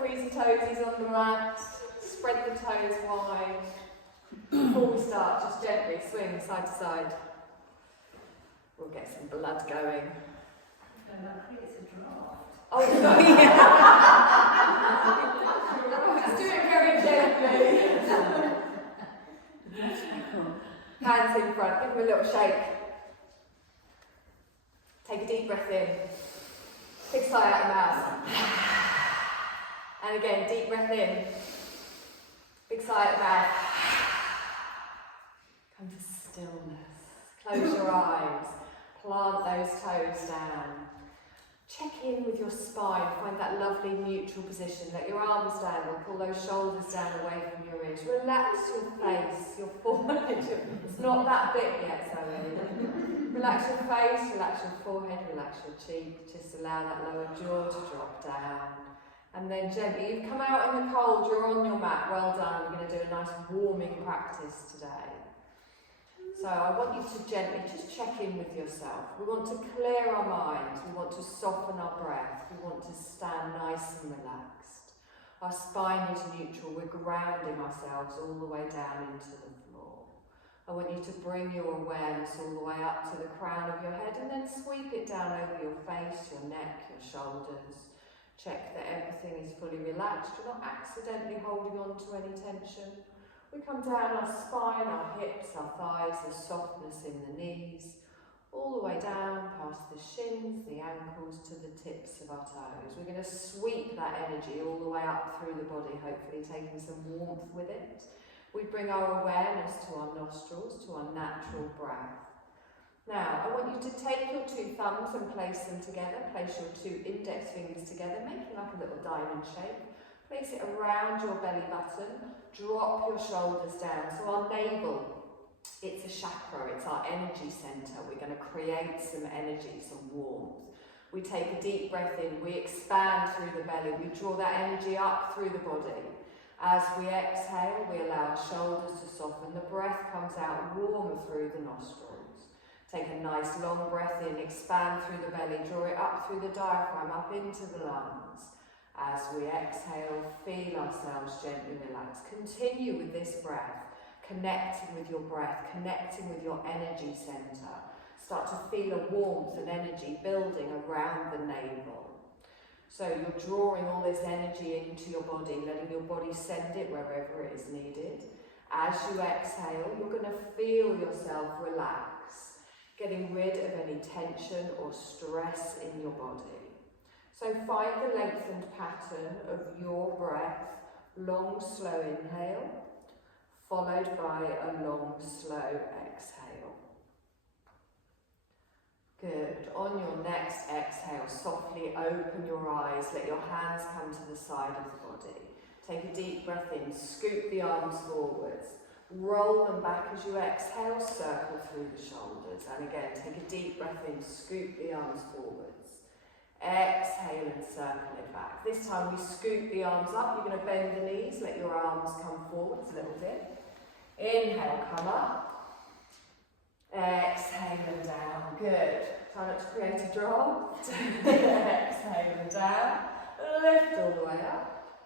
freezy toesies on the mat. Spread the toes wide. Before we start, just gently swing side to side. We'll get some blood going. That creates a draft. Oh, sorry. Just do it very gently. Hands in front, give them a little shake. Take a deep breath in. Big sigh out the mouth. And again, deep breath in. Big sigh out the mouth. Come to stillness. Close your eyes. Plant those toes down. Check in with your spine. Find that lovely neutral position. Let your arms down or pull those shoulders down away from your ears. Relax your face, your forehead. It's not that bit yet, Zoe. Relax your face, relax your forehead, relax your cheek. Just allow that lower jaw to drop down. And then gently, you've come out in the cold, you're on your mat. Well done. We're going to do a nice warming practice today. So I want you to gently just check in with yourself. We want to clear our minds. We want to soften our breath. We want to stand nice and relaxed. Our spine is neutral. We're grounding ourselves all the way down into the floor. I want you to bring your awareness all the way up to the crown of your head and then sweep it down over your face, your neck, your shoulders. Check that everything is fully relaxed. You're not accidentally holding on to any tension. We come down our spine, our hips, our thighs, there's softness in the knees, all the way down past the shins, the ankles to the tips of our toes. We're going to sweep that energy all the way up through the body, hopefully taking some warmth with it. We bring our awareness to our nostrils, to our natural breath. Now, I want you to take your two thumbs and place them together. Place your two index fingers together, making like a little diamond shape. Place it around your belly button. Drop your shoulders down. So our navel, it's a chakra, it's our energy centre. We're going to create some energy, some warmth. We take a deep breath in, we expand through the belly, we draw that energy up through the body. As we exhale, we allow our shoulders to soften. The breath comes out warmer through the nostrils. Take a nice long breath in, expand through the belly, draw it up through the diaphragm, up into the lungs. As we exhale, feel ourselves gently relax. Continue with this breath, connecting with your breath, connecting with your energy centre. Start to feel a warmth and energy building around the navel. So you're drawing all this energy into your body, letting your body send it wherever it is needed. As you exhale, you're going to feel yourself relax, getting rid of any tension or stress in your body. So find the lengthened pattern of your breath, long, slow inhale, followed by a long, slow exhale. Good. On your next exhale, softly open your eyes, let your hands come to the side of the body. Take a deep breath in, scoop the arms forwards, roll them back as you exhale, circle through the shoulders. And again, take a deep breath in, scoop the arms forwards. Exhale and circle it back. This time we scoop the arms up. You're going to bend the knees, let your arms come forwards a little bit. Inhale, come up. Exhale and down. Good. Try not to create a drop. Exhale and down. Lift all the way up.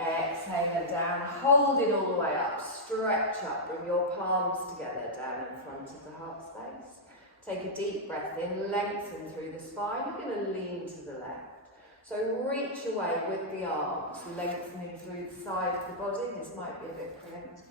Exhale and down. Hold it all the way up. Stretch up. Bring your palms together down in front of the heart space. Take a deep breath in, lengthen through the spine. You're going to lean to the left. So reach away with the arms, lengthening through the side of the body. This might be a bit preemptive.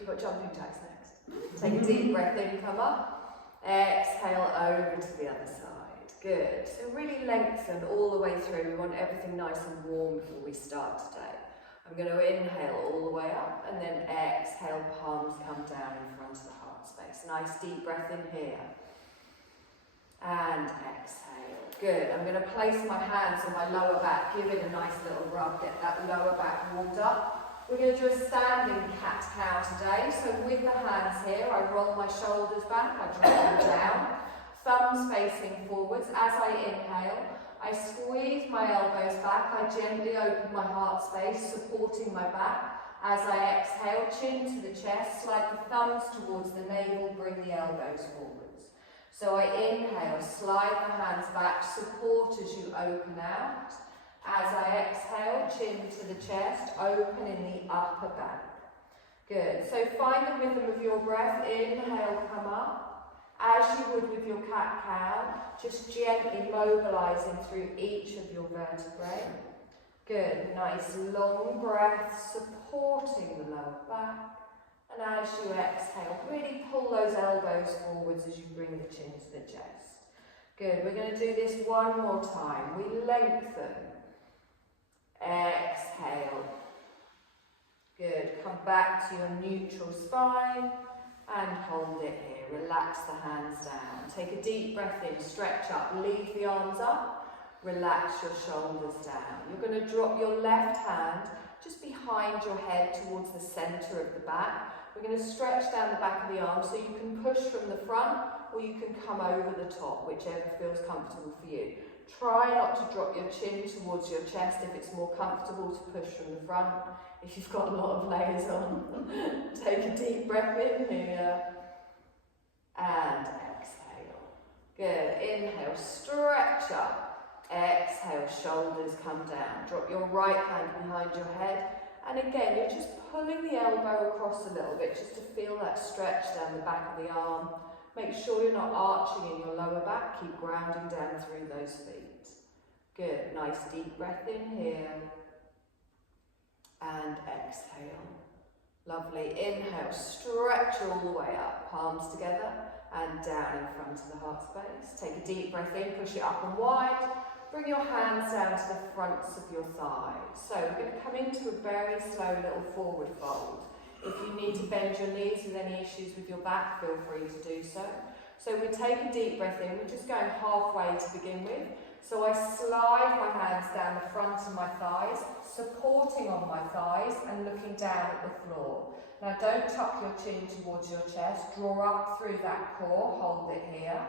We've got jumping jacks next. Take a deep breath in, come up. Exhale over to the other side. Good. So really lengthen all the way through. We want everything nice and warm before we start today. I'm going to inhale all the way up and then exhale, palms come down in front of the heart space. Nice deep breath in here. And exhale. Good. I'm going to place my hands on my lower back. Give it a nice little rub. Get that lower back warmed up. We're going to do a standing cat-cow today. So with the hands here, I roll my shoulders back. I drop them down. Thumbs facing forwards. As I inhale, I squeeze my elbows back, I gently open my heart space, supporting my back. As I exhale, chin to the chest, slide the thumbs towards the navel, bring the elbows forwards. So I inhale, slide my hands back, support as you open out. As I exhale, chin to the chest, open in the upper back. Good. So find the rhythm of your breath. Inhale, come up. As you would with your cat-cow, just gently mobilising through each of your vertebrae. Good. Nice long breath, supporting the lower back. And as you exhale, really pull those elbows forwards as you bring the chin to the chest. Good. We're going to do this one more time. We lengthen. Exhale. Good. Come back to your neutral spine and hold it here. Relax the hands down. Take a deep breath in, stretch up, leave the arms up, relax your shoulders down. You're going to drop your left hand just behind your head towards the centre of the back. We're going to stretch down the back of the arm so you can push from the front or you can come over the top, whichever feels comfortable for you. Try not to drop your chin towards your chest if it's more comfortable to push from the front. If you've got a lot of layers on, take a deep breath in here and exhale. Good. Inhale, stretch up. Exhale, shoulders come down. Drop your right hand behind your head. And again, you're just pulling the elbow across a little bit just to feel that stretch down the back of the arm. Make sure you're not arching in your lower back. Keep grounding down through those feet. Good. Nice deep breath in here. And exhale. Lovely. Inhale, stretch all the way up. Palms together and down in front of the heart space. Take a deep breath in, push it up and wide. Bring your hands down to the fronts of your thighs. So we're going to come into a very slow little forward fold. If you need to bend your knees with any issues with your back, feel free to do so. So we take a deep breath in. We're just going halfway to begin with. So I slide my hands down the front of my thighs, supporting on my thighs and looking down at the floor. Now don't tuck your chin towards your chest. Draw up through that core. Hold it here.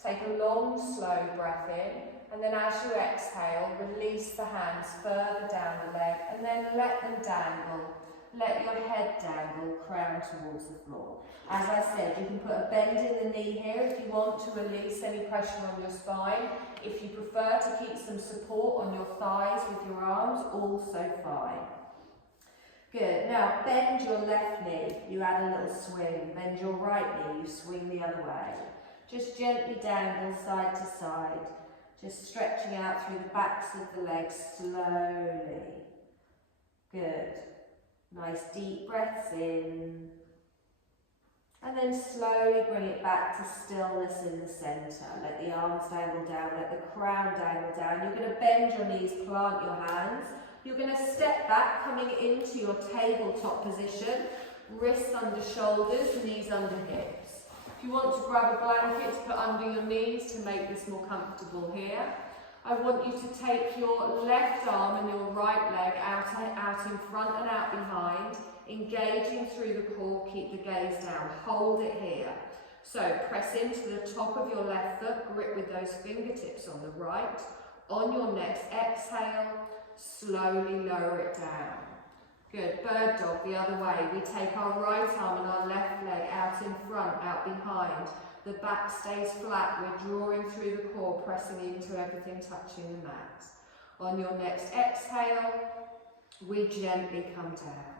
Take a long, slow breath in. And then as you exhale, release the hands further down the leg and then let them dangle. Let your head dangle, crown towards the floor. As I said, you can put a bend in the knee here if you want to release any pressure on your spine. If you prefer to keep some support on your thighs with your arms, also fine. Good. Now bend your left knee, you add a little swing. Bend your right knee, you swing the other way. Just gently dangle side to side. Just stretching out through the backs of the legs slowly. Good. Nice deep breaths in. And then slowly bring it back to stillness in the centre. Let the arms dangle down, let the crown dangle down. You're going to bend your knees, plant your hands. You're going to step back, coming into your tabletop position. Wrists under shoulders, knees under hips. If you want to grab a blanket to put under your knees to make this more comfortable here, I want you to take your left arm and your right leg out in front and out behind, engaging through the core. Keep the gaze down. Hold it here. So press into the top of your left foot, grip with those fingertips on the right. On your next exhale, slowly lower it down. Good. Bird dog the other way. We take our right arm and our left leg out in front, out behind. The back stays flat. We're drawing through the core, pressing into everything, touching the mat. On your next exhale, we gently come down.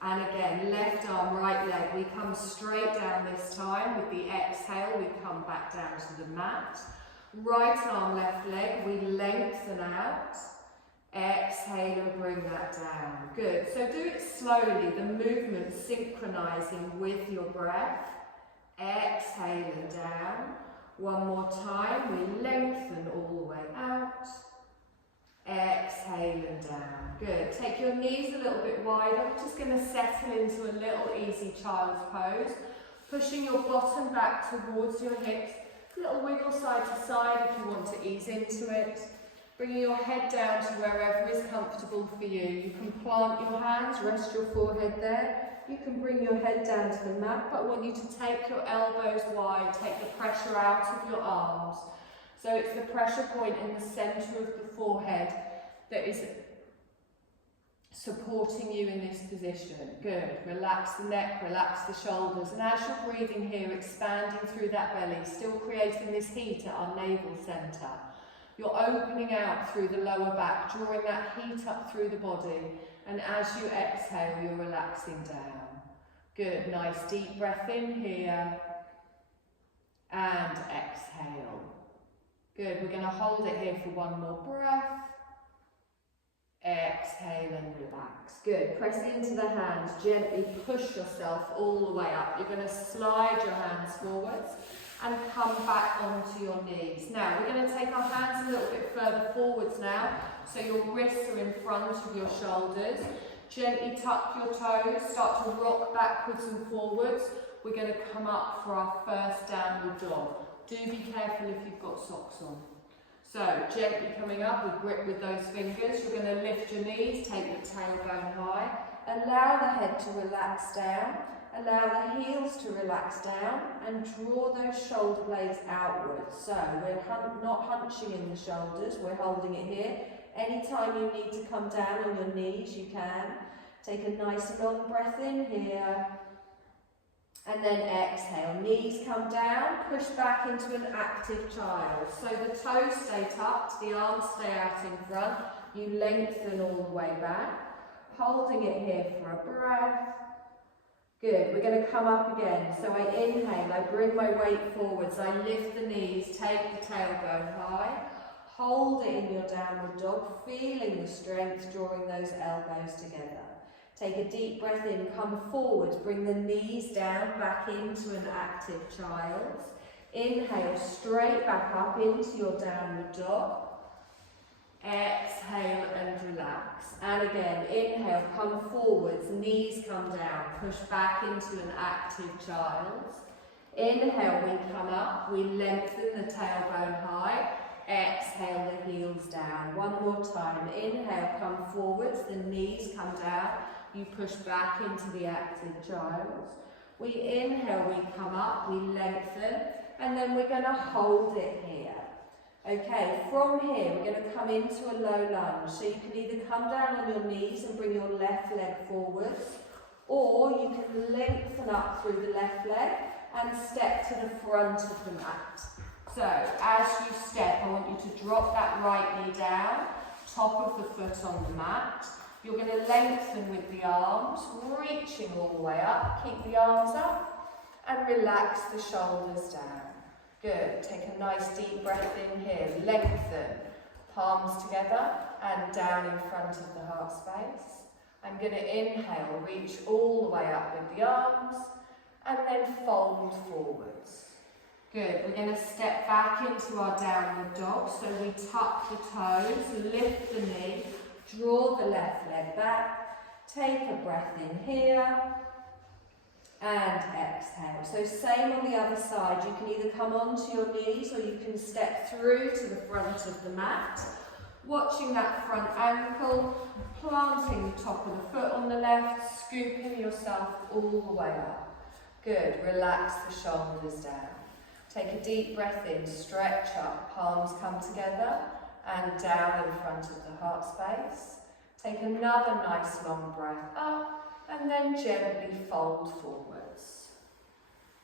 And again, left arm, right leg. We come straight down this time. With the exhale, we come back down to the mat. Right arm, left leg. We lengthen out. Exhale and bring that down. Good. So do it slowly, the movement synchronizing with your breath. Exhale and down. One more time. We lengthen all the way out. Exhale and down. Good. Take your knees a little bit wider. We're just going to settle into a little easy child's pose. Pushing your bottom back towards your hips. A little wiggle side to side if you want to ease into it. Bringing your head down to wherever is comfortable for you. You can plant your hands, rest your forehead there. You can bring your head down to the mat, but I want you to take your elbows wide, take the pressure out of your arms. So it's the pressure point in the centre of the forehead that is supporting you in this position. Good. Relax the neck, relax the shoulders. And as you're breathing here, expanding through that belly, still creating this heat at our navel centre. You're opening out through the lower back, drawing that heat up through the body. And as you exhale, you're relaxing down. Good. Nice deep breath in here. And exhale. Good. We're going to hold it here for one more breath. Exhale and relax. Good. Press into the hands. Gently push yourself all the way up. You're going to slide your hands forwards and come back onto your knees. Now, we're going to take our hands a little bit further forwards now, so your wrists are in front of your shoulders. Gently tuck your toes. Start to rock backwards and forwards. We're going to come up for our first downward dog. Do be careful if you've got socks on. So, gently coming up, we grip with those fingers. You're going to lift your knees, take the tailbone high. Allow the head to relax down. Allow the heels to relax down and draw those shoulder blades outwards. So, we're not hunching in the shoulders, we're holding it here. Anytime you need to come down on your knees, you can. Take a nice long breath in here. And then exhale, knees come down, push back into an active child. So the toes stay tucked, the arms stay out in front, you lengthen all the way back. Holding it here for a breath. Good, we're going to come up again. So I inhale, I bring my weight forwards, I lift the knees, take the tailbone high. Hold it in your downward dog, feeling the strength, drawing those elbows together. Take a deep breath in, come forward, bring the knees down, back into an active child. Inhale, straight back up into your downward dog. Exhale and relax. And again, inhale, come forwards, knees come down, push back into an active child. Inhale, we come up, we lengthen the tailbone high. Exhale, the heels down. One more time. Inhale, come forwards, the knees come down. You push back into the active child. We inhale, we come up, we lengthen, and then we're going to hold it here. Okay, from here we're going to come into a low lunge. So you can either come down on your knees and bring your left leg forwards, or you can lengthen up through the left leg and step to the front of the mat. So as you step, I want you to drop that right knee down, top of the foot on the mat. You're going to lengthen with the arms, reaching all the way up. Keep the arms up and relax the shoulders down. Good. Take a nice deep breath in here. Lengthen. Palms together and down in front of the heart space. I'm going to inhale, reach all the way up with the arms and then fold forwards. Good. We're going to step back into our downward dog. So we tuck the toes, lift the knee. Draw the left leg back, take a breath in here, and exhale. So same on the other side, you can either come onto your knees or you can step through to the front of the mat, watching that front ankle, planting the top of the foot on the left, scooping yourself all the way up. Good, relax the shoulders down. Take a deep breath in, stretch up, palms come together, and down in front of the heart space. Take another nice long breath up and then gently fold forwards.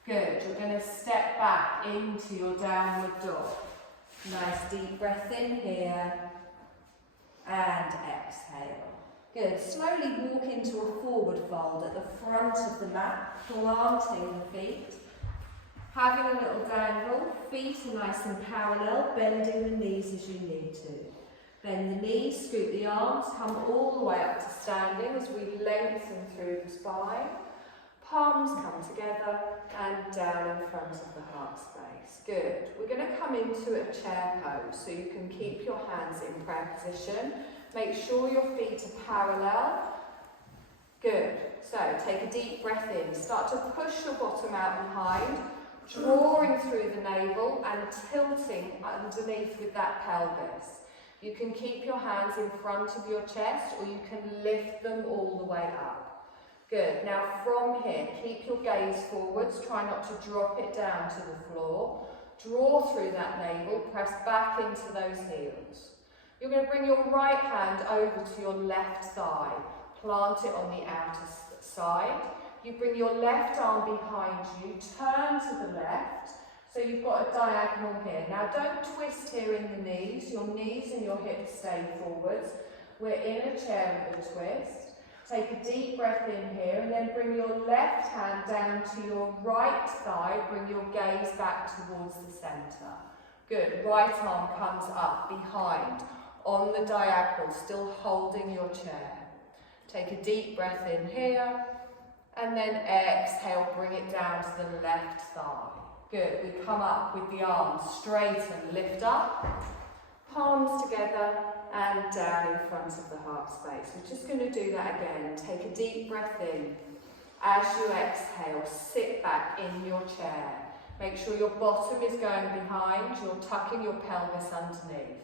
Good, you're going to step back into your downward dog. Nice deep breath in here and exhale. Good, slowly walk into a forward fold at the front of the mat, planting the feet. Having a little dangle, feet are nice and parallel, bending the knees as you need to. Bend the knees, scoot the arms, come all the way up to standing as we lengthen through the spine. Palms come together and down in front of the heart space. Good. We're going to come into a chair pose so you can keep your hands in prayer position. Make sure your feet are parallel. Good. So take a deep breath in. Start to push your bottom out behind. Drawing through the navel and tilting underneath with that pelvis. You can keep your hands in front of your chest or you can lift them all the way up. Good. Now from here, keep your gaze forwards. Try not to drop it down to the floor. Draw through that navel. Press back into those heels. You're going to bring your right hand over to your left thigh. Plant it on the outer side. You bring your left arm behind you, turn to the left, so you've got a diagonal here. Now don't twist here in the knees, your knees and your hips stay forwards. We're in a chair with a twist. Take a deep breath in here and then bring your left hand down to your right thigh, bring your gaze back towards the centre. Good, right arm comes up behind, on the diagonal, still holding your chair. Take a deep breath in here, and then exhale, bring it down to the left thigh. Good, we come up with the arms straight and lift up, palms together and down in front of the heart space. We're just going to do that again. Take a deep breath in. As you exhale, sit back in your chair. Make sure your bottom is going behind, you're tucking your pelvis underneath.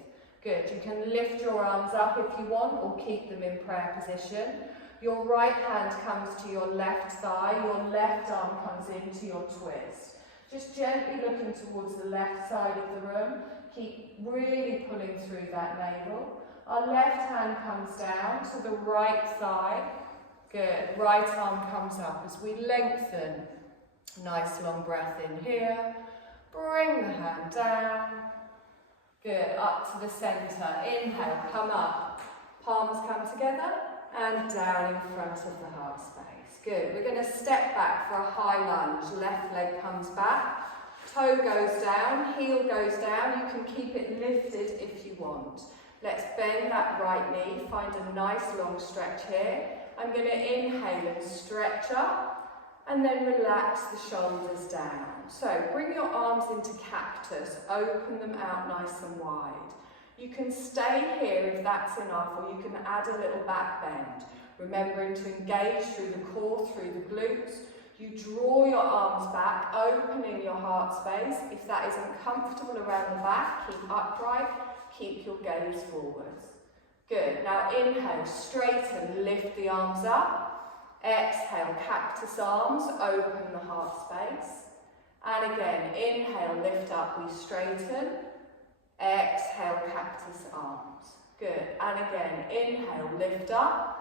Good, you can lift your arms up if you want or keep them in prayer position. Your right hand comes to your left thigh, your left arm comes into your twist. Just gently looking towards the left side of the room. Keep really pulling through that navel. Our left hand comes down to the right thigh. Good, right arm comes up as we lengthen. Nice long breath in here. Bring the hand down. Good, up to the centre. Inhale, come up. Palms come together and down in front of the heart space. Good, we're going to step back for a high lunge. Left leg comes back. Toe goes down, heel goes down. You can keep it lifted if you want. Let's bend that right knee. Find a nice long stretch here. I'm going to inhale and stretch up. And then relax the shoulders down. So bring your arms into cactus, open them out nice and wide. You can stay here if that's enough, or you can add a little back bend. Remembering to engage through the core, through the glutes. You draw your arms back, opening your heart space. If that isn't comfortable around the back, keep upright, keep your gaze forwards. Good, now inhale, straighten, lift the arms up. Exhale, cactus arms, open the heart space. And again, inhale, lift up, we straighten. Exhale, cactus arms. Good. And again, inhale, lift up.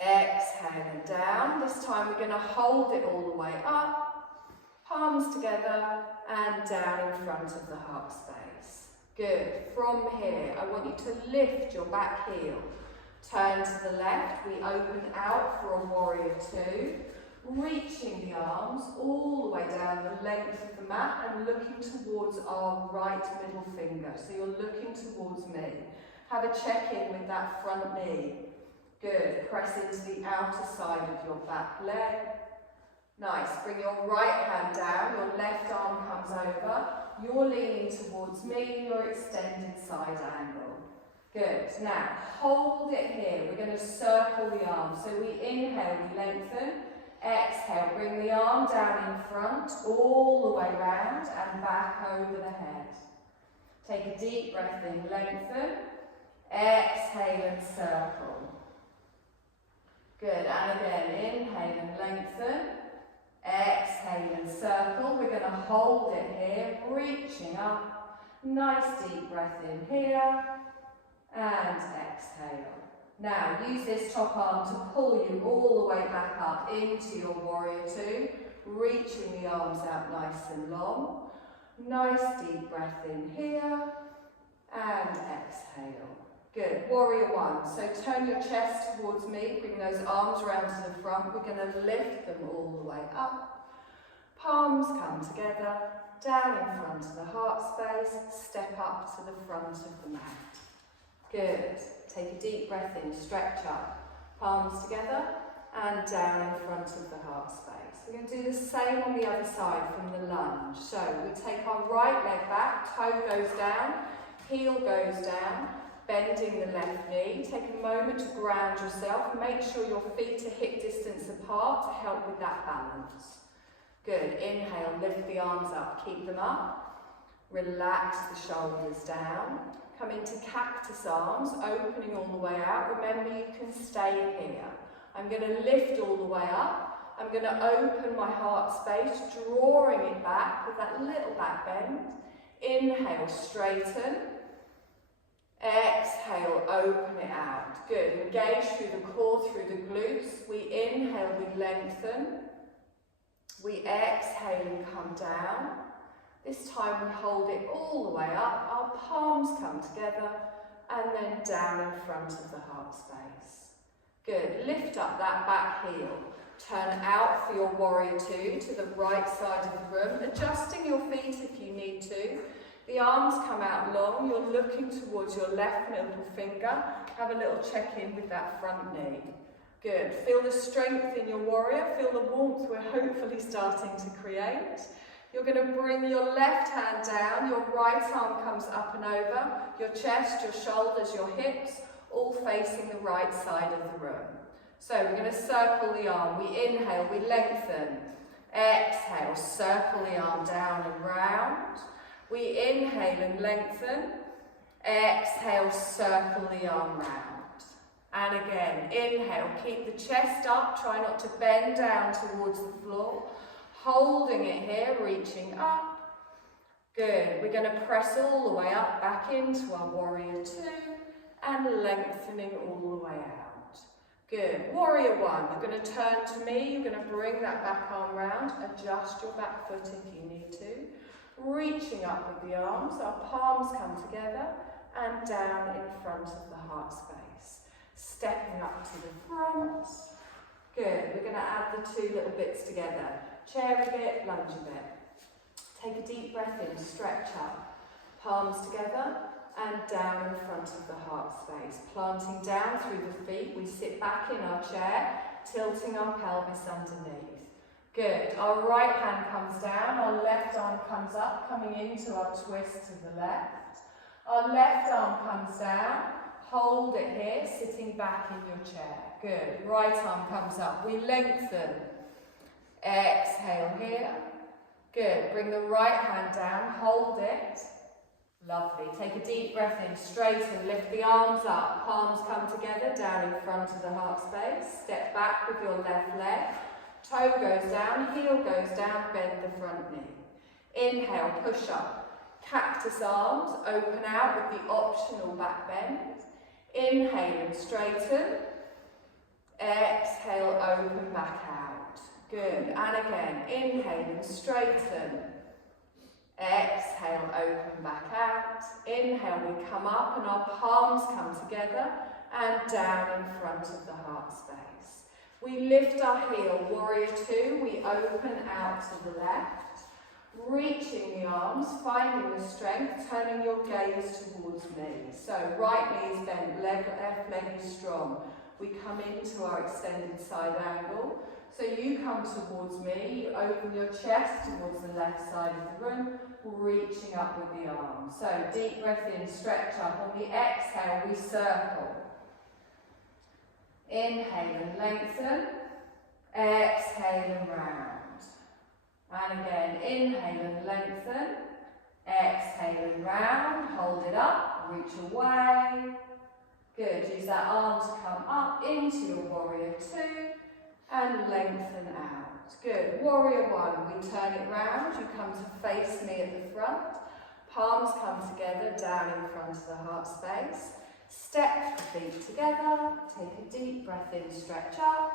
Exhale and down. This time we're going to hold it all the way up. Palms together and down in front of the heart space. Good. From here, I want you to lift your back heel. Turn to the left, we open out for a warrior two, reaching the arms all the way down the length of the mat and looking towards our right middle finger. So you're looking towards me. Have a check-in with that front knee. Good, press into the outer side of your back leg. Nice, bring your right hand down, your left arm comes over. You're leaning towards me, your extended side angle. Good, now hold it here, we're going to circle the arm. So we inhale, we lengthen, exhale, bring the arm down in front, all the way round and back over the head. Take a deep breath in, lengthen, exhale and circle. Good, and again, inhale and lengthen, exhale and circle. We're going to hold it here, reaching up, nice deep breath in here. And exhale. Now use this top arm to pull you all the way back up into your warrior two, reaching the arms out nice and long. Nice deep breath in here and exhale. Good, warrior one. So turn your chest towards me, bring those arms around to the front. We're going to lift them all the way up. Palms come together, down in front of the heart space, step up to the front of the mat. Good. Take a deep breath in, stretch up. Palms together and down in front of the heart space. We're going to do the same on the other side from the lunge. So we take our right leg back, toe goes down, heel goes down, bending the left knee. Take a moment to ground yourself. Make sure your feet are hip distance apart to help with that balance. Good. Inhale, lift the arms up, keep them up. Relax the shoulders down. Come into cactus arms, opening all the way out. Remember, you can stay here. I'm going to lift all the way up. I'm going to open my heart space, drawing it back with that little back bend. Inhale, straighten. Exhale, open it out. Good. Engage through the core, through the glutes. We inhale, we lengthen. We exhale and come down. This time we hold it all the way up. Our palms come together and then down in front of the heart space. Good. Lift up that back heel. Turn out for your warrior two to the right side of the room, adjusting your feet if you need to. The arms come out long, you're looking towards your left middle finger. Have a little check-in with that front knee. Good. Feel the strength in your warrior, feel the warmth we're hopefully starting to create. You're going to bring your left hand down, your right arm comes up and over, your chest, your shoulders, your hips, all facing the right side of the room. So we're going to circle the arm. We inhale, we lengthen. Exhale, circle the arm down and round. We inhale and lengthen. Exhale, circle the arm round. And again, inhale, keep the chest up, try not to bend down towards the floor. Holding it here, reaching up. Good. We're going to press all the way up, back into our warrior two, and lengthening all the way out. Good. Warrior one, you're going to turn to me, you're going to bring that back arm round, adjust your back foot if you need to. Reaching up with the arms, our palms come together and down in front of the heart space. Stepping up to the front. Good. We're going to add the two little bits together. Chair a bit, lunge a bit. Take a deep breath in, stretch up. Palms together and down in front of the heart space. Planting down through the feet, we sit back in our chair, tilting our pelvis underneath. Good. Our right hand comes down, our left arm comes up, coming into our twist to the left. Our left arm comes down, hold it here, sitting back in your chair. Good. Right arm comes up, we lengthen. Exhale here. Good. Bring the right hand down, hold it. Lovely. Take a deep breath in, straighten, lift the arms up, palms come together, down in front of the heart space. Step back with your left leg. Toe goes down, heel goes down, bend the front knee. Inhale, push up. Cactus arms, open out with the optional back bend. Inhale and straighten. Exhale, open back out. Good. And again, inhale and straighten. Exhale, open back out. Inhale, we come up and our palms come together and down in front of the heart space. We lift our heel, warrior two, we open out to the left, reaching the arms, finding the strength, turning your gaze towards me. So right knee is bent, left leg is strong. We come into our extended side angle. So you come towards me, you open your chest towards the left side of the room, reaching up with the arms. So deep breath in, stretch up. On the exhale, we circle. Inhale and lengthen. Exhale and round. And again, inhale and lengthen. Exhale and round. Hold it up, reach away. Good. Use that arm to come up into your warrior two. And lengthen out. Good. Warrior one, we turn it round. You come to face me at the front. Palms come together down in front of the heart space. Step the feet together. Take a deep breath in, stretch up.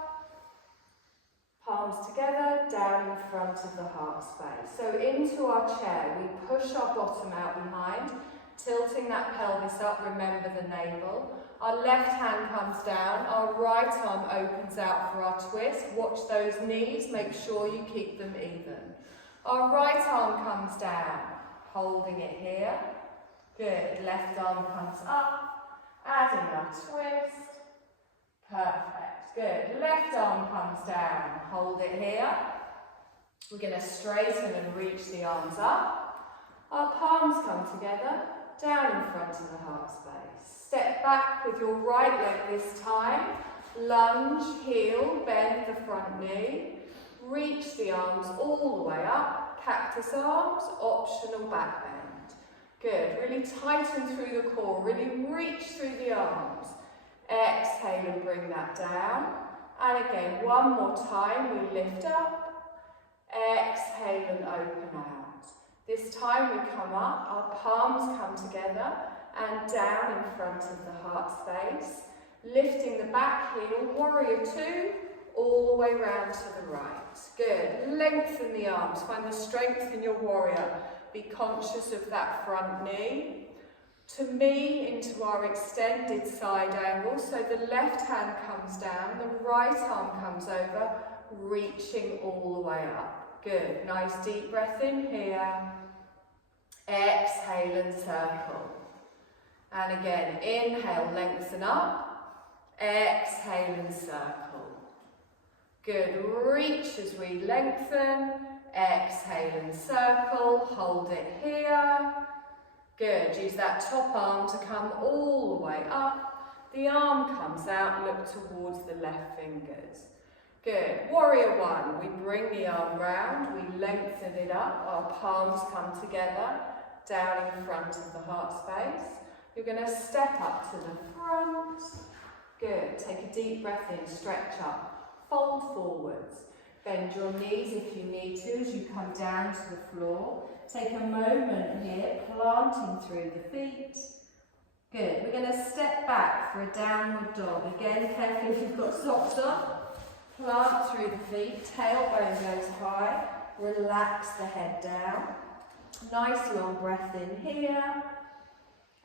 Palms together, down in front of the heart space. So into our chair, we push our bottom out behind, tilting that pelvis up, remember the navel. Our left hand comes down, our right arm opens out for our twist. Watch those knees, make sure you keep them even. Our right arm comes down, holding it here. Good, left arm comes up, adding our twist. Perfect, good. Left arm comes down, hold it here. We're going to straighten and reach the arms up. Our palms come together, down in front of the heart space. Step back with your right leg this time. Lunge, heel, bend the front knee. Reach the arms all the way up. Cactus arms, optional back bend. Good. Really tighten through the core. Really reach through the arms. Exhale and bring that down. And again, one more time. We lift up. Exhale and open out. This time we come up. Our palms come together. and down in front of the heart space. Lifting the back heel, warrior two, all the way round to the right. Good. Lengthen the arms. Find the strength in your warrior. Be conscious of that front knee. To me, into our extended side angle. So the left hand comes down, the right arm comes over, reaching all the way up. Good. Nice deep breath in here. Exhale and circle. And again, inhale, lengthen up. Exhale and circle. Good. Reach as we lengthen. Exhale and circle. Hold it here. Good. Use that top arm to come all the way up. The arm comes out. Look towards the left fingers. Good. Warrior one. We bring the arm round. We lengthen it up. Our palms come together. Down in front of the heart space. You're going to step up to the front. Good. Take a deep breath in, stretch up, fold forwards. Bend your knees if you need to as you come down to the floor. Take a moment here, planting through the feet. Good. We're going to step back for a downward dog. Again, carefully if you've got socks on. Plant through the feet, tailbone goes high. Relax the head down. Nice long breath in here.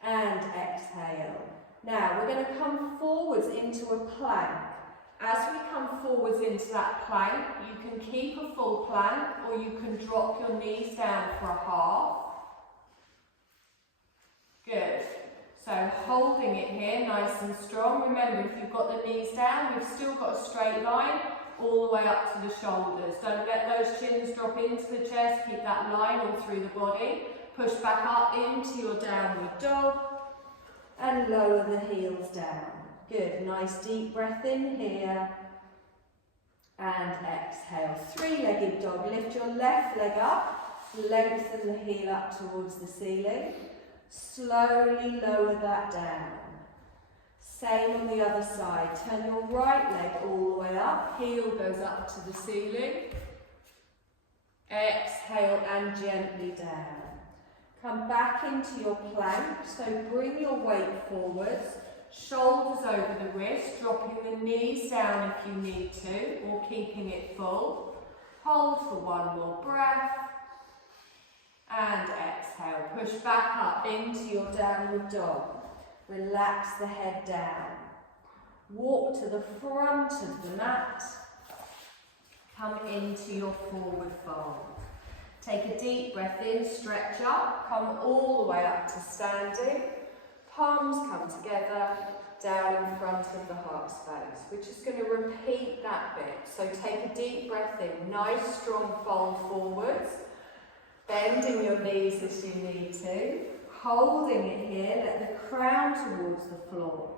And exhale. Now, we're going to come forwards into a plank. As we come forwards into that plank, you can keep a full plank or you can drop your knees down for a half. Good. So holding it here, nice and strong. Remember, if you've got the knees down, you've still got a straight line all the way up to the shoulders. Don't let those chins drop into the chest. Keep that line all through the body. Push back up into your downward dog. And lower the heels down. Good. Nice deep breath in here. And exhale. Three-legged dog. Lift your left leg up. Lengthen the heel up towards the ceiling. Slowly lower that down. Same on the other side. Turn your right leg all the way up. Heel goes up to the ceiling. Exhale and gently down. Come back into your plank, so bring your weight forwards, shoulders over the wrist, dropping the knees down if you need to, or keeping it full. Hold for one more breath, and exhale. Push back up into your downward dog. Relax the head down. Walk to the front of the mat. Come into your forward fold. Take a deep breath in, stretch up, come all the way up to standing. Palms come together, down in front of the heart space. We're just going to repeat that bit. So take a deep breath in, nice strong fold forwards. Bending your knees as you need to. Holding it here, let the crown towards the floor.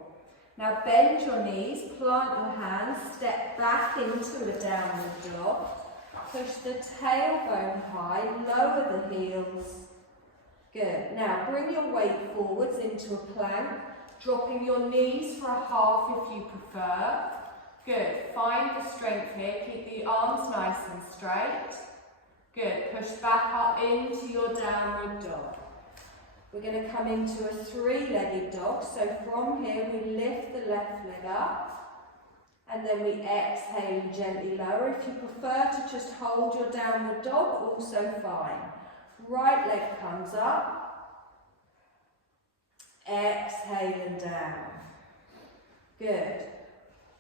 Now bend your knees, plant your hands, step back into a downward dog. Push the tailbone high, lower the heels. Good. Now bring your weight forwards into a plank, dropping your knees for a half if you prefer. Good. Find the strength here. Keep the arms nice and straight. Good. Push back up into your downward dog. We're going to come into a three-legged dog. So from here we lift the left leg up. And then we exhale and gently lower. If you prefer to just hold your downward dog, also fine. Right leg comes up. Exhale and down. Good.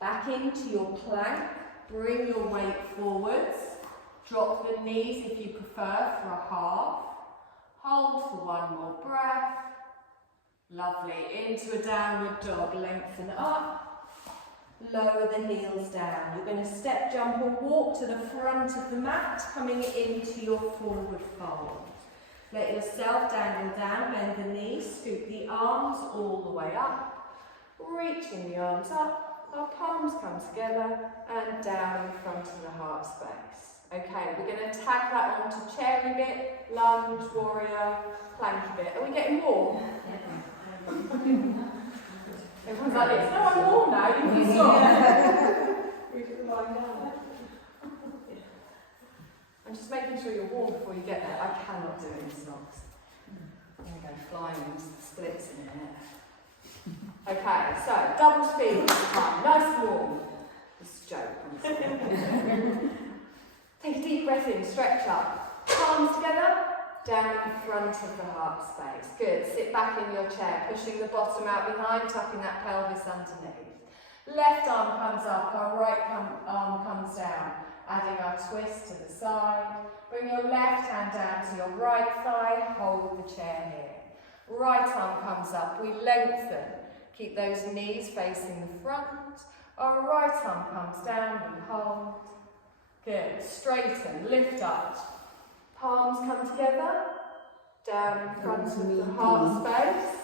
Back into your plank. Bring your weight forwards. Drop the knees if you prefer for a half. Hold for one more breath. Lovely. Into a downward dog. Lengthen up. Lower the heels down. You're going to step, jump or walk to the front of the mat, coming into your forward fold. Let yourself dangle down, bend the knees, scoop the arms all the way up. Reaching the arms up, our palms come together and down in front of the heart space. Okay, we're going to tag that onto cherry bit, lunge, warrior, planky bit. Are we getting warm? Everyone's like, it's no, I'm warm now, you can stop. We just lying down. I'm just making sure you're warm before you get there. I cannot do it in socks. There we go. flying splits in it. Okay, so double speed this time, nice and warm. This is a joke, honestly. Take a deep breath in, stretch up. Palms together, down in front of the heart space. Good, sit back in your chair, pushing the bottom out behind, tucking that pelvis underneath. Left arm comes up, our right arm comes down, adding our twist to the side. Bring your left hand down to your right thigh, hold the chair here. Right arm comes up, we lengthen. Keep those knees facing the front. Our right arm comes down, we hold. Good, straighten, lift up. Palms come together, down in front of the heart space.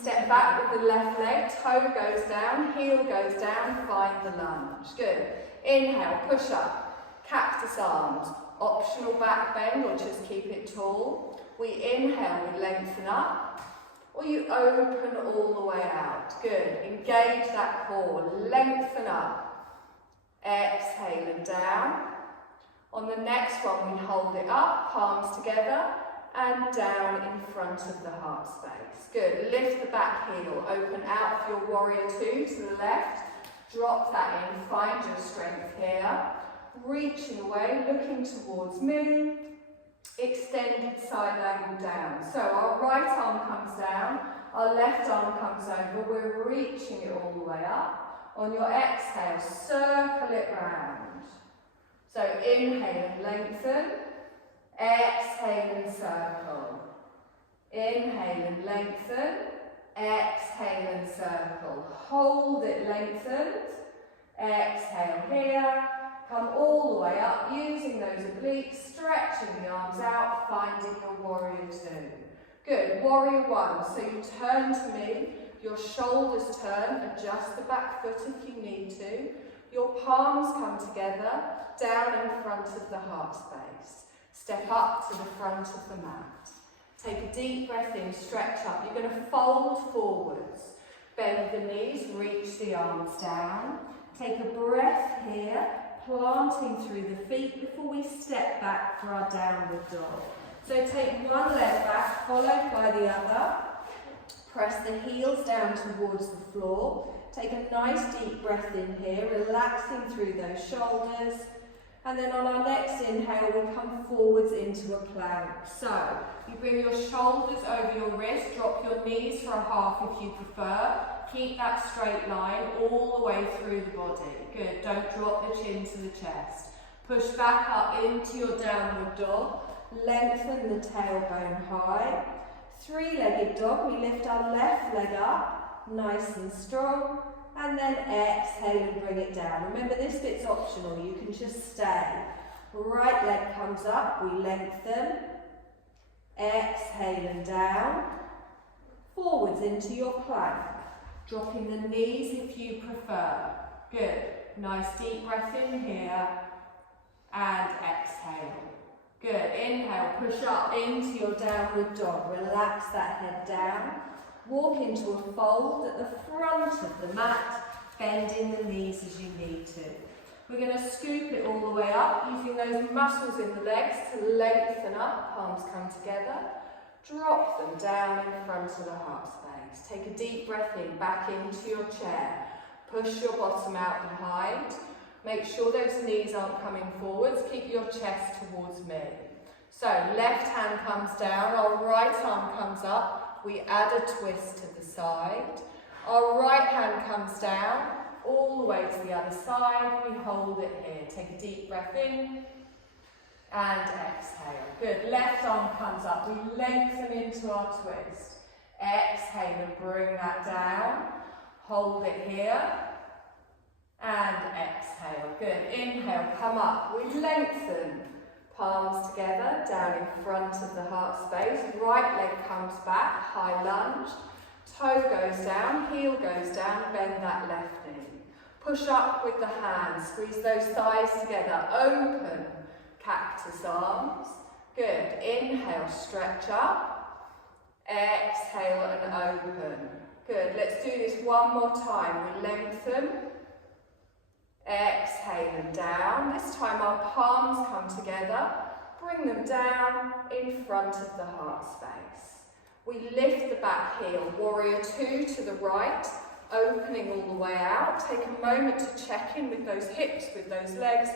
Step back with the left leg, toe goes down, heel goes down, find the lunge. Good. Inhale, push up, cactus arms, optional back bend or just keep it tall. We inhale, we lengthen up, or you open all the way out. Good. Engage that core, lengthen up. Exhale and down. On the next one, we hold it up, palms together, and down in front of the heart space. Good. Lift the back heel, open out for your warrior two to the left. Drop that in, find your strength here. Reaching away, looking towards me. Extended side angle down. So our right arm comes down, our left arm comes over. We're reaching it all the way up. On your exhale, circle it round. So inhale and lengthen. Exhale and circle. Inhale and lengthen. Exhale and circle. Hold it lengthened. Exhale here. Come all the way up, using those obliques, stretching the arms out, finding your warrior two. Good, warrior one. So you turn to me, your shoulders turn, adjust the back foot if you need to. Your palms come together, down in front of the heart space. Step up to the front of the mat. Take a deep breath in, stretch up. You're going to fold forwards. Bend the knees, reach the arms down. Take a breath here, planting through the feet before we step back for our downward dog. So take one leg back, followed by the other. Press the heels down towards the floor. Take a nice deep breath in here, relaxing through those shoulders. And then on our next inhale, we come forwards into a plank. So you bring your shoulders over your wrist, drop your knees for a half if you prefer. Keep that straight line all the way through the body. Good, don't drop the chin to the chest. Push back up into your downward dog. Lengthen the tailbone high. Three-legged dog, we lift our left leg up, nice and strong. And then exhale and bring it down. Remember, this bit's optional, you can just stay. Right leg comes up, we lengthen. Exhale and down. Forwards into your plank. Dropping the knees if you prefer. Good. Nice deep breath in here. And exhale. Good. Inhale, push up into your downward dog. Relax that head down. Walk into a fold at the front of the mat, bending the knees as you need to. We're going to scoop it all the way up, using those muscles in the legs to lengthen up, palms come together. Drop them down in front of the heart space. Take a deep breath in, back into your chair. Push your bottom out behind. Make sure those knees aren't coming forwards. Keep your chest towards me. So left hand comes down, our right arm comes up. We add a twist to the side. Our right hand comes down, all the way to the other side. We hold it here. Take a deep breath in and exhale. Good. Left arm comes up. We lengthen into our twist. Exhale and bring that down. Hold it here and exhale. Good. Inhale, come up. We lengthen. Palms together, down in front of the heart space. Right leg comes back, high lunge. Toe goes down, heel goes down, bend that left knee. Push up with the hands, squeeze those thighs together. Open, cactus arms. Good. Inhale, stretch up. Exhale and open. Good. Let's do this one more time. We lengthen. Exhale and down. This time our palms come together. Bring them down in front of the heart space. We lift the back heel, warrior 2 to the right, opening all the way out. Take a moment to check in with those hips, with those legs,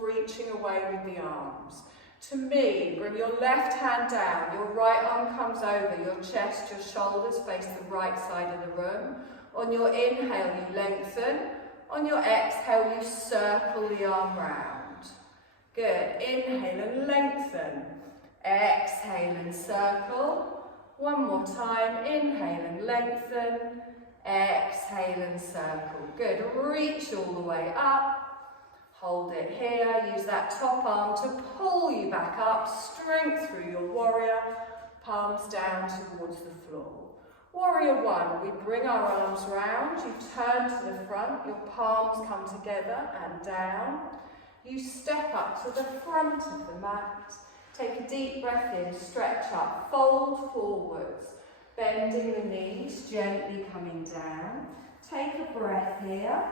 reaching away with the arms. To me, bring your left hand down, your right arm comes over your chest, your shoulders face the right side of the room. On your inhale, you lengthen. On your exhale, you circle the arm round. Good. Inhale and lengthen. Exhale and circle. One more time. Inhale and lengthen. Exhale and circle. Good. Reach all the way up. Hold it here. Use that top arm to pull you back up. Strength through your warrior. Palms down towards the floor. Warrior 1, we bring our arms round. You turn to the front. Your palms come together and down. You step up to the front of the mat. Take a deep breath in. Stretch up. Fold forwards. Bending the knees. Gently coming down. Take a breath here.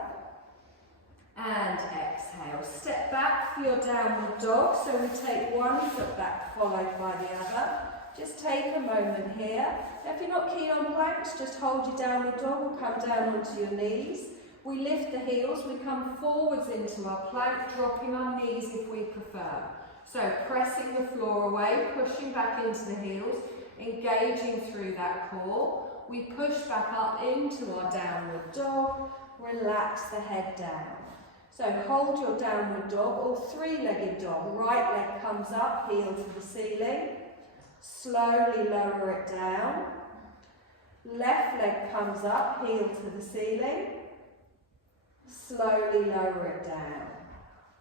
And exhale. Step back for your downward dog. So we take one foot back followed by the other. Just take a moment here. Now if you're not keen on planks, just hold your downward dog or come down onto your knees. We lift the heels, we come forwards into our plank, dropping our knees if we prefer. So pressing the floor away, pushing back into the heels, engaging through that core. We push back up into our downward dog, relax the head down. So hold your downward dog or three-legged dog. Right leg comes up, heel to the ceiling. Slowly lower it down. Left leg comes up, heel to the ceiling. Slowly lower it down.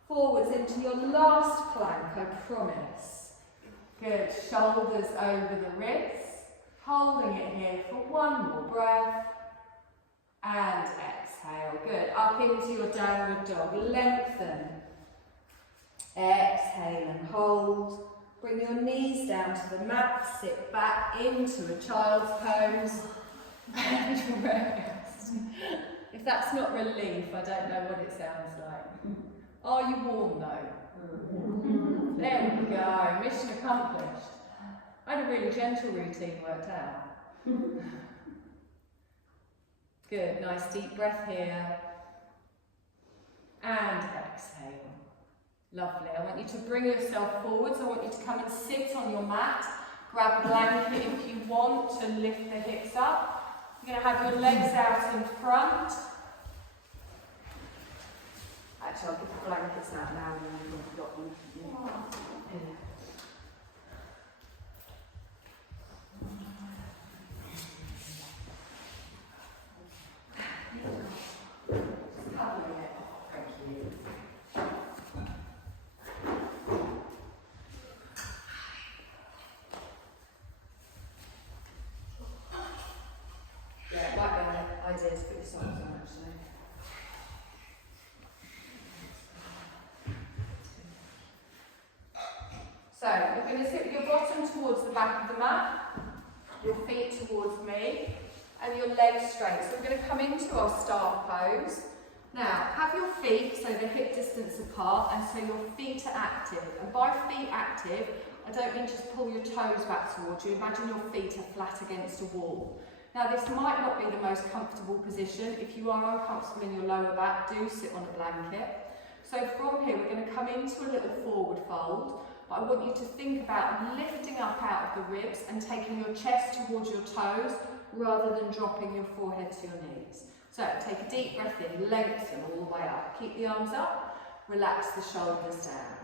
Forwards into your last plank, I promise. Good, shoulders over the ribs. Holding it here for one more breath. And exhale, good. Up into your downward dog, lengthen. Exhale and hold. Bring your knees down to the mat, sit back into a child's pose and rest. If that's not relief, I don't know what it sounds like. Are you warm though? There we go, mission accomplished. I had a really gentle routine worked out. Good, nice deep breath here. And exhale. Lovely. I want you to bring yourself forwards. I want you to come and sit on your mat. Grab a blanket if you want to lift the hips up. You're going to have your legs out in front. Actually, I'll give the blankets out now when you've got them. Yeah. Ideas, put your socks on actually. So you're going to sit with your bottom towards the back of the mat, your feet towards me, and your legs straight. So we're going to come into our start pose. Now have your feet so they're hip distance apart, and so your feet are active. And by feet active, I don't mean just pull your toes back towards you. Imagine your feet are flat against a wall. Now this might not be the most comfortable position. If you are uncomfortable in your lower back, do sit on a blanket. So from here we're going to come into a little forward fold, but I want you to think about lifting up out of the ribs and taking your chest towards your toes rather than dropping your forehead to your knees. So take a deep breath in, lengthen all the way up. Keep the arms up, relax the shoulders down.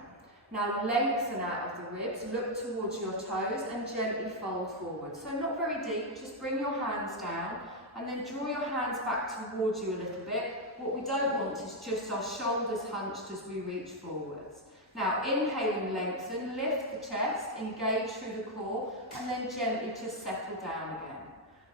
Now lengthen out of the ribs, look towards your toes and gently fold forward. So not very deep, just bring your hands down and then draw your hands back towards you a little bit. What we don't want is just our shoulders hunched as we reach forwards. Now inhale and lengthen, lift the chest, engage through the core and then gently just settle down again.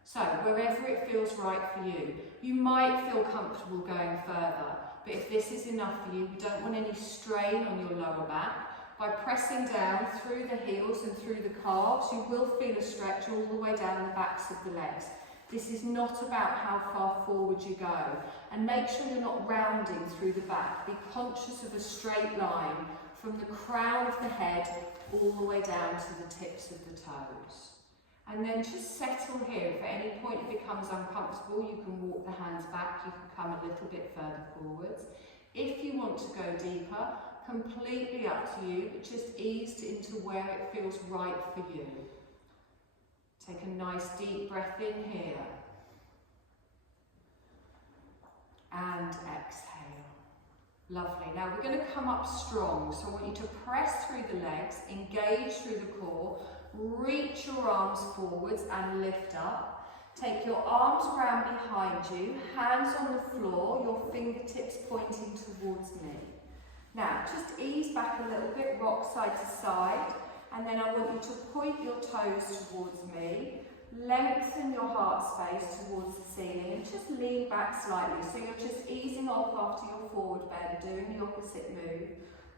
So wherever it feels right for you. You might feel comfortable going further, but if this is enough for you, we don't want any strain on your lower back. By pressing down through the heels and through the calves, you will feel a stretch all the way down the backs of the legs. This is not about how far forward you go. And make sure you're not rounding through the back. Be conscious of a straight line from the crown of the head all the way down to the tips of the toes. And then just settle here. If at any point it becomes uncomfortable, you can walk the hands back, you can come a little bit further forwards. If you want to go deeper, completely up to you, but just ease into where it feels right for you. Take a nice deep breath in here. And exhale. Lovely. Now we're going to come up strong, so I want you to press through the legs, engage through the core, reach your arms forwards and lift up. Take your arms round behind you, hands on the floor, your fingertips pointing towards me. Now just ease back a little bit, rock side to side, and then I want you to point your toes towards me, lengthen your heart space towards the ceiling and just lean back slightly. So you're just easing off after your forward bend, doing the opposite move.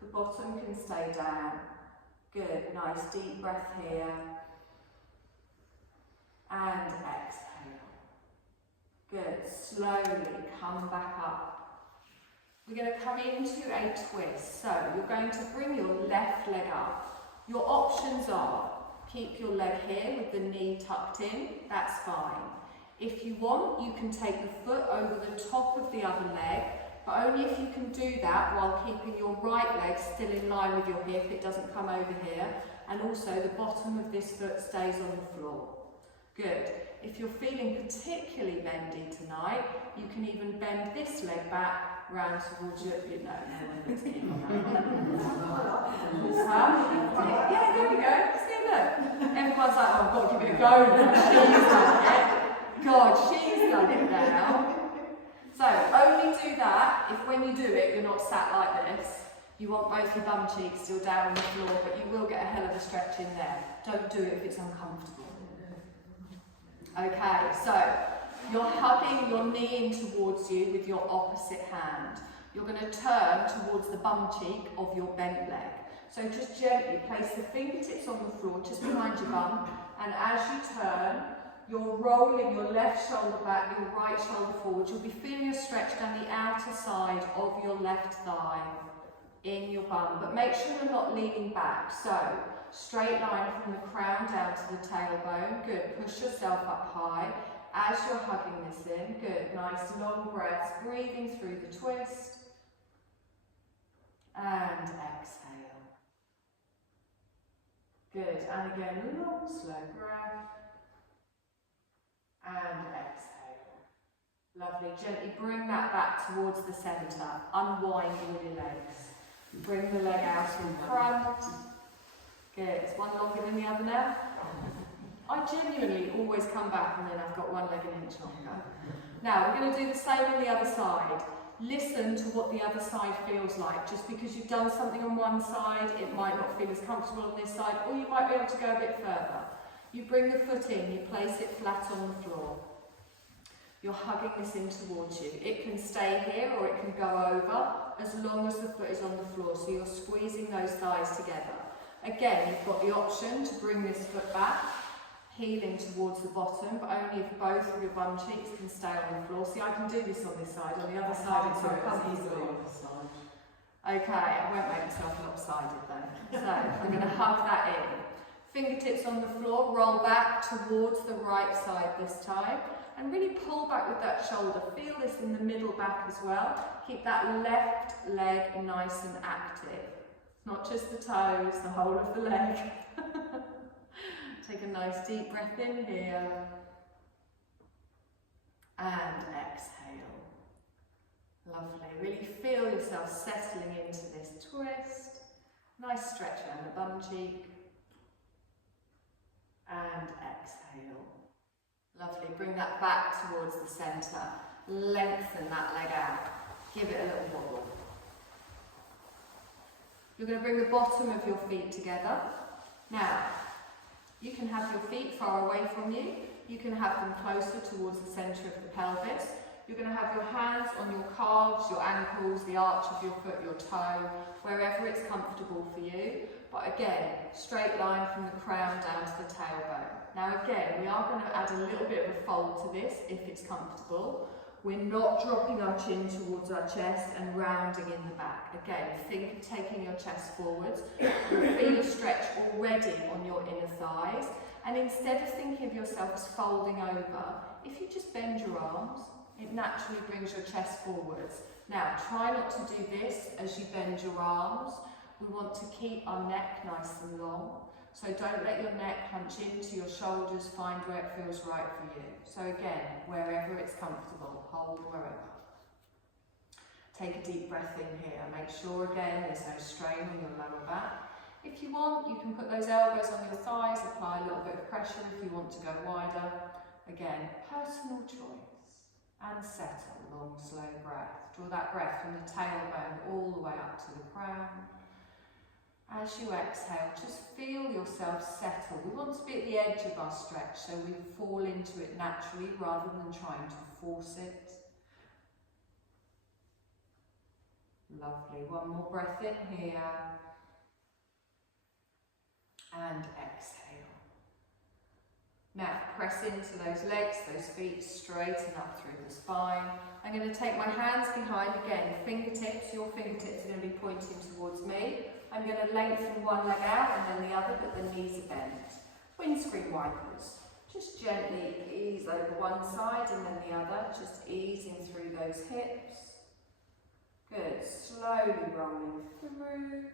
The bottom can stay down. Good, nice deep breath here. And exhale. Good, slowly come back up. We're going to come into a twist. So you're going to bring your left leg up. Your options are keep your leg here with the knee tucked in, that's fine. If you want, you can take the foot over the top of the other leg, but only if you can do that while keeping your right leg still in line with your hip, it doesn't come over here, and also the bottom of this foot stays on the floor. Good. If you're feeling particularly bendy tonight, you can even bend this leg back round towards your, no one looks at you on that one. Yeah, there we go. See, look. Everyone's like, oh, I've got to give it a go now. She's done it. God, she's done it now. So, only do that if when you do it, you're not sat like this. You want both your bum cheeks still down on the floor, but you will get a hell of a stretch in there. Don't do it if it's uncomfortable. Okay, so you're hugging your knee in towards you with your opposite hand. You're going to turn towards the bum cheek of your bent leg. So just gently place the fingertips on the floor just behind your bum, and as you turn, you're rolling your left shoulder back, your right shoulder forward. You'll be feeling a stretch down the outer side of your left thigh in your bum, but make sure you're not leaning back. So straight line from the crown down to the tailbone. Good. Push yourself up high as you're hugging this in. Good. Nice long breaths. Breathing through the twist. And exhale. Good. And again, long, slow breath. And exhale. Lovely. Gently bring that back towards the centre. Unwind all your legs. Bring the leg out in front. Good. Is one longer than the other now? I genuinely always come back and then I've got one leg an inch longer. Now we're going to do the same on the other side. Listen to what the other side feels like. Just because you've done something on one side, it might not feel as comfortable on this side, or you might be able to go a bit further. You bring the foot in, you place it flat on the floor. You're hugging this in towards you. It can stay here or it can go over as long as the foot is on the floor. So you're squeezing those thighs together. Again, you've got the option to bring this foot back, heeling towards the bottom, but only if both of your bum cheeks can stay on the floor. See, I can do this on this side. On the other side, it's not easily. Okay, I won't make myself lopsided then. So I'm going to hug that in. Fingertips on the floor, roll back towards the right side this time. And really pull back with that shoulder. Feel this in the middle back as well. Keep that left leg nice and active. Not just the toes, the whole of the leg. Take a nice deep breath in here. And exhale. Lovely. Really feel yourself settling into this twist. Nice stretch around the bum cheek. And exhale. Lovely. Bring that back towards the centre. Lengthen that leg out. Give it a little wobble. You're going to bring the bottom of your feet together. Now, you can have your feet far away from you. You can have them closer towards the centre of the pelvis. You're going to have your hands on your calves, your ankles, the arch of your foot, your toe, wherever it's comfortable for you. But again, straight line from the crown down to the tailbone. Now again, we are going to add a little bit of a fold to this if it's comfortable. We're not dropping our chin towards our chest and rounding in the back. Again, think of taking your chest forwards. You'll feel a stretch already on your inner thighs. And instead of thinking of yourself as folding over, if you just bend your arms, it naturally brings your chest forwards. Now, try not to do this as you bend your arms. We want to keep our neck nice and long. So don't let your neck hunch into your shoulders, find where it feels right for you. So again, wherever it's comfortable, hold wherever. Take a deep breath in here. Make sure again there's no strain on your lower back. If you want, you can put those elbows on your thighs, apply a little bit of pressure if you want to go wider. Again, personal choice. And settle, long, slow breath. Draw that breath from the tailbone all the way up to the crown. As you exhale, just feel yourself settle. We want to be at the edge of our stretch, so we fall into it naturally rather than trying to force it. Lovely. One more breath in here. And exhale. Now, press into those legs, those feet straighten up through the spine. I'm going to take my hands behind again, fingertips. Your fingertips are going to be pointing towards me. I'm going to lengthen one leg out and then the other, but the knees are bent. Windscreen wipers. Just gently ease over one side and then the other, just easing through those hips. Good, slowly rolling through.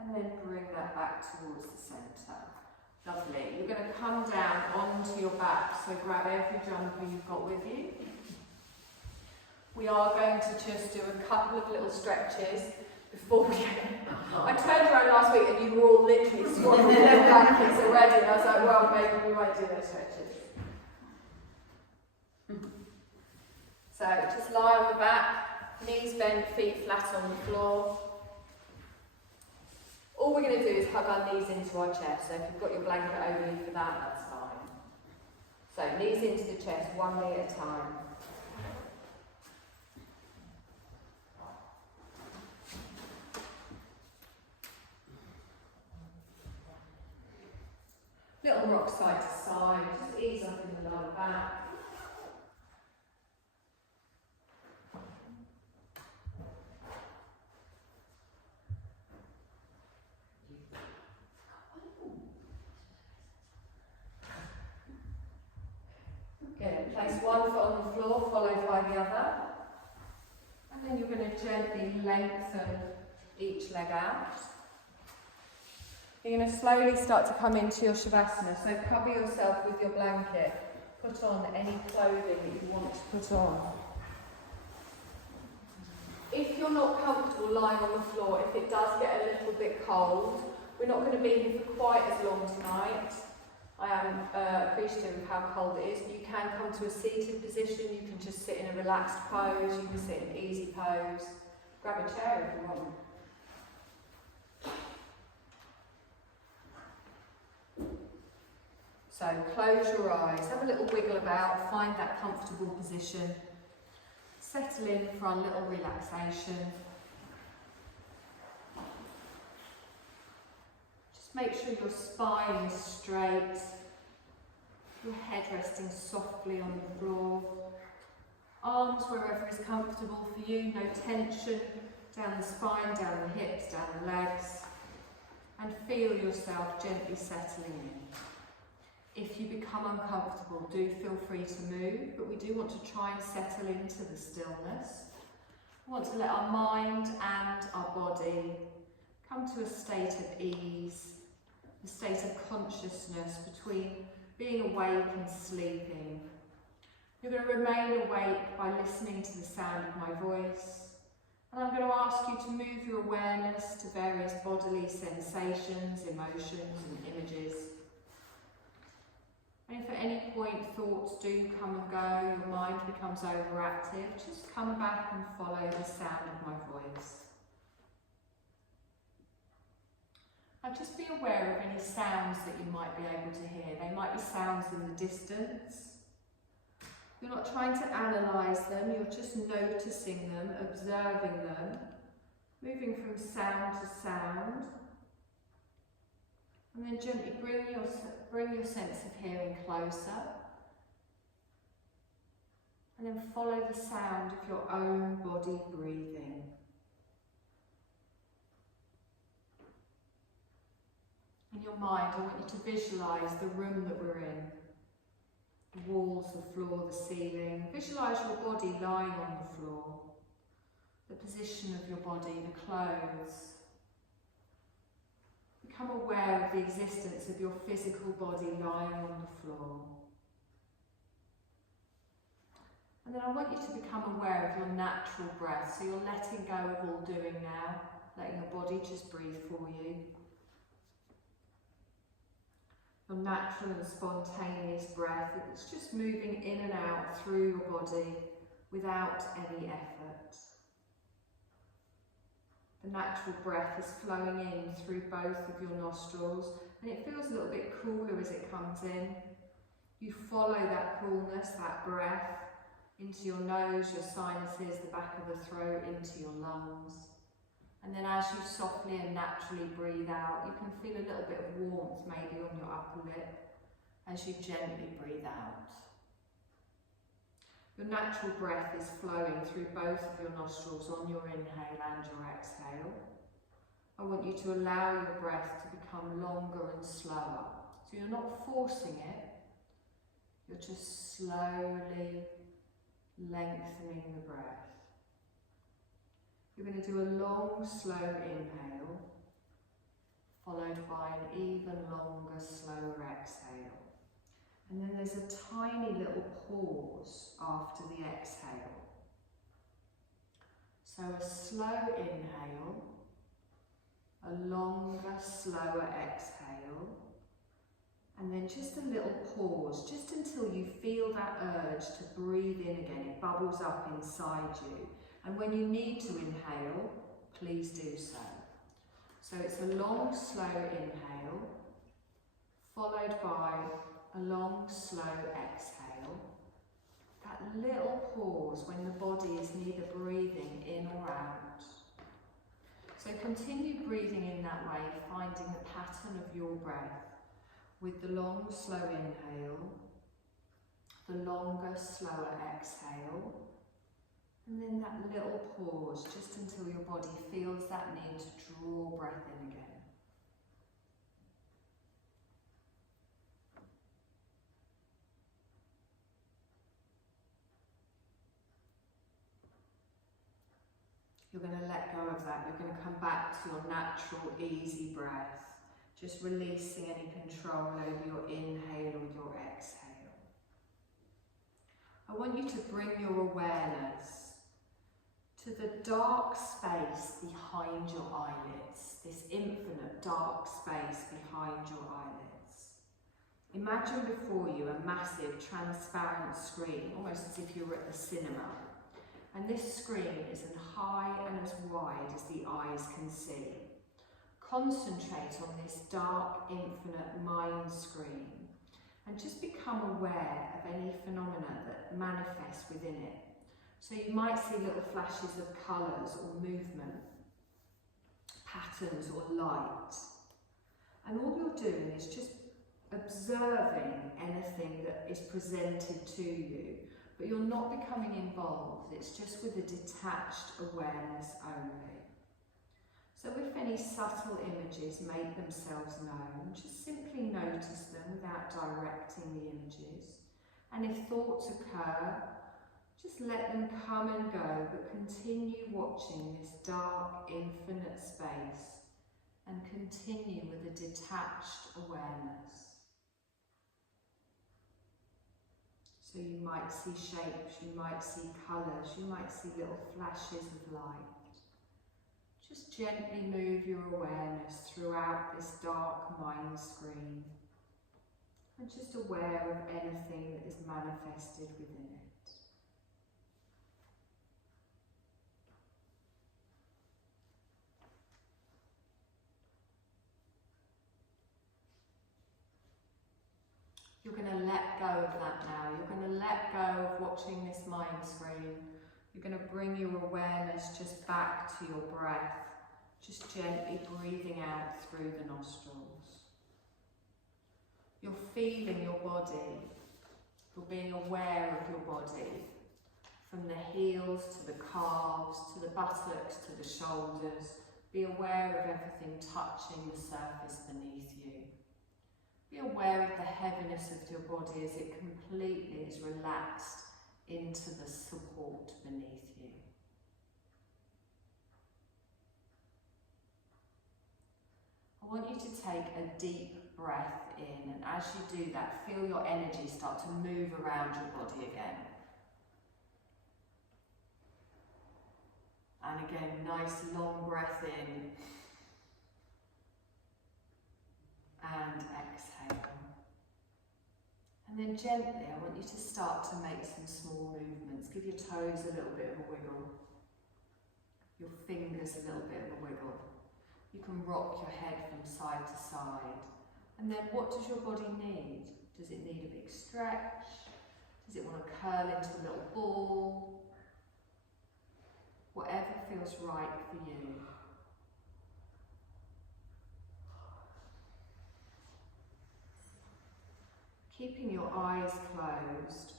And then bring that back towards the centre. Lovely. You're going to come down onto your back, so grab every jumper you've got with you. We are going to just do a couple of little stretches before we I turned around last week and you were all literally swaddling in their blankets already, and I was like, well, maybe we won't do those stretches. So just lie on the back, knees bent, feet flat on the floor. All we're going to do is hug our knees into our chest, so if you've got your blanket over you for that, that's fine. So knees into the chest, one knee at a time. Little rock side to side, just ease up in the lower back. Good. Place one foot on the floor, followed by the other. And then you're going to gently lengthen each leg out. You're going to slowly start to come into your Shavasana. So cover yourself with your blanket. Put on any clothing that you want to put on. If you're not comfortable lying on the floor, if it does get a little bit cold, we're not going to be here for quite as long tonight. I am appreciative of how cold it is. You can come to a seated position, you can just sit in a relaxed pose, you can sit in an easy pose. Grab a chair if you want. So close your eyes, have a little wiggle about, find that comfortable position. Settle in for a little relaxation. Just make sure your spine is straight, your head resting softly on the floor. Arms wherever is comfortable for you, no tension down the spine, down the hips, down the legs. And feel yourself gently settling in. If you become uncomfortable, do feel free to move, but we do want to try and settle into the stillness. We want to let our mind and our body come to a state of ease, a state of consciousness between being awake and sleeping. You're going to remain awake by listening to the sound of my voice. And I'm going to ask you to move your awareness to various bodily sensations, emotions and images. And if at any point thoughts do come and go, your mind becomes overactive, just come back and follow the sound of my voice. Now just be aware of any sounds that you might be able to hear. They might be sounds in the distance. You're not trying to analyse them, you're just noticing them, observing them, moving from sound to sound. And then gently bring your sense of hearing closer. And then follow the sound of your own body breathing. And your mind, I want you to visualise the room that we're in. The walls, the floor, the ceiling. Visualise your body lying on the floor. The position of your body, the clothes. Become aware of the existence of your physical body lying on the floor. And then I want you to become aware of your natural breath. So you're letting go of all doing now, letting your body just breathe for you. Your natural and spontaneous breath, it's just moving in and out through your body without any effort. The natural breath is flowing in through both of your nostrils, and it feels a little bit cooler as it comes in. You follow that coolness, that breath, into your nose, your sinuses, the back of the throat, into your lungs. And then as you softly and naturally breathe out, you can feel a little bit of warmth maybe on your upper lip as you gently breathe out. Your natural breath is flowing through both of your nostrils on your inhale and your exhale. I want you to allow your breath to become longer and slower. So you're not forcing it, you're just slowly lengthening the breath. You're going to do a long, slow inhale, followed by an even longer, slower exhale. And then there's a tiny little pause after the exhale. So a slow inhale, a longer, slower exhale, and then just a little pause, just until you feel that urge to breathe in again. It bubbles up inside you. And when you need to inhale, please do so. So it's a long, slow inhale, followed by a long, slow exhale. That little pause when the body is neither breathing in or out. So continue breathing in that way, finding the pattern of your breath with the long, slow inhale, the longer, slower exhale, and then that little pause just until your body feels that need to draw breath in again. You're going to let go of that. You're going to come back to your natural, easy breath, just releasing any control over your inhale or your exhale. I want you to bring your awareness to the dark space behind your eyelids, this infinite dark space behind your eyelids. Imagine before you a massive transparent screen, almost as if you were at the cinema. And this screen is as high and as wide as the eyes can see. Concentrate on this dark, infinite mind screen and just become aware of any phenomena that manifest within it. So you might see little flashes of colours or movement, patterns or light. And all you're doing is just observing anything that is presented to you, but you're not becoming involved. It's just with a detached awareness only. So if any subtle images make themselves known, just simply notice them without directing the images. And if thoughts occur, just let them come and go, but continue watching this dark, infinite space and continue with a detached awareness. So you might see shapes, you might see colours, you might see little flashes of light. Just gently move your awareness throughout this dark mind screen and just aware of anything that is manifested within it. You're going to let go of that now. You're going to let go of watching this mind screen. You're going to bring your awareness just back to your breath, just gently breathing out through the nostrils. You're feeling your body. You're being aware of your body, from the heels to the calves, to the buttocks, to the shoulders, Be aware of everything touching the surface beneath you. Be aware of the heaviness of your body as it completely is relaxed into the support beneath you. I want you to take a deep breath in, and as you do that, feel your energy start to move around your body again. And again, nice long breath in. And exhale. And then gently, I want you to start to make some small movements. Give your toes a little bit of a wiggle. Your fingers a little bit of a wiggle. You can rock your head from side to side. And then what does your body need? Does it need a big stretch? Does it want to curl into a little ball? Whatever feels right for you. Keeping your eyes closed,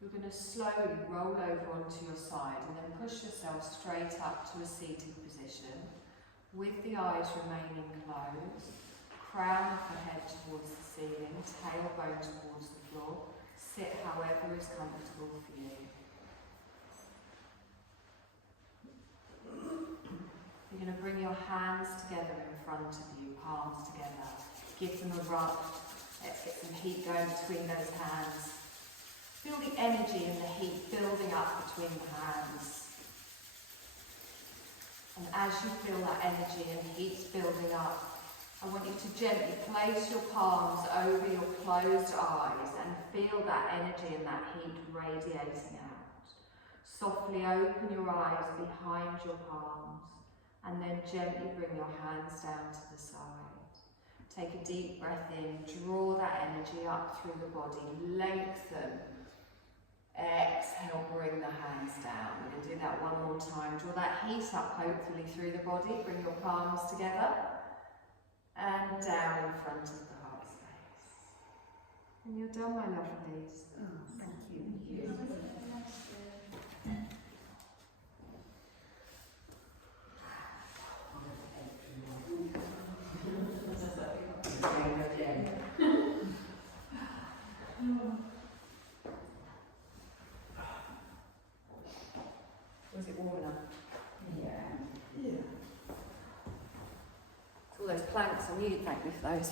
you're going to slowly roll over onto your side and then push yourself straight up to a seated position with the eyes remaining closed, crown of the head towards the ceiling, tailbone towards the floor. Sit however is comfortable for you. You're going to bring your hands together in front of you, palms together. Give them a rub. Let's get some heat going between those hands. Feel the energy and the heat building up between the hands. And as you feel that energy and heat building up, I want you to gently place your palms over your closed eyes and feel that energy and that heat radiating out. Softly open your eyes behind your palms and then gently bring your hands down to the side. Take a deep breath in, draw that energy up through the body, lengthen. Exhale, bring the hands down. We're going to do that one more time. Draw that heat up hopefully through the body. Bring your palms together and down in front of the heart space. And you're done, my lovelies. Oh, thank you. Was it warm enough? Yeah. All those planks, I knew you'd thank me for those.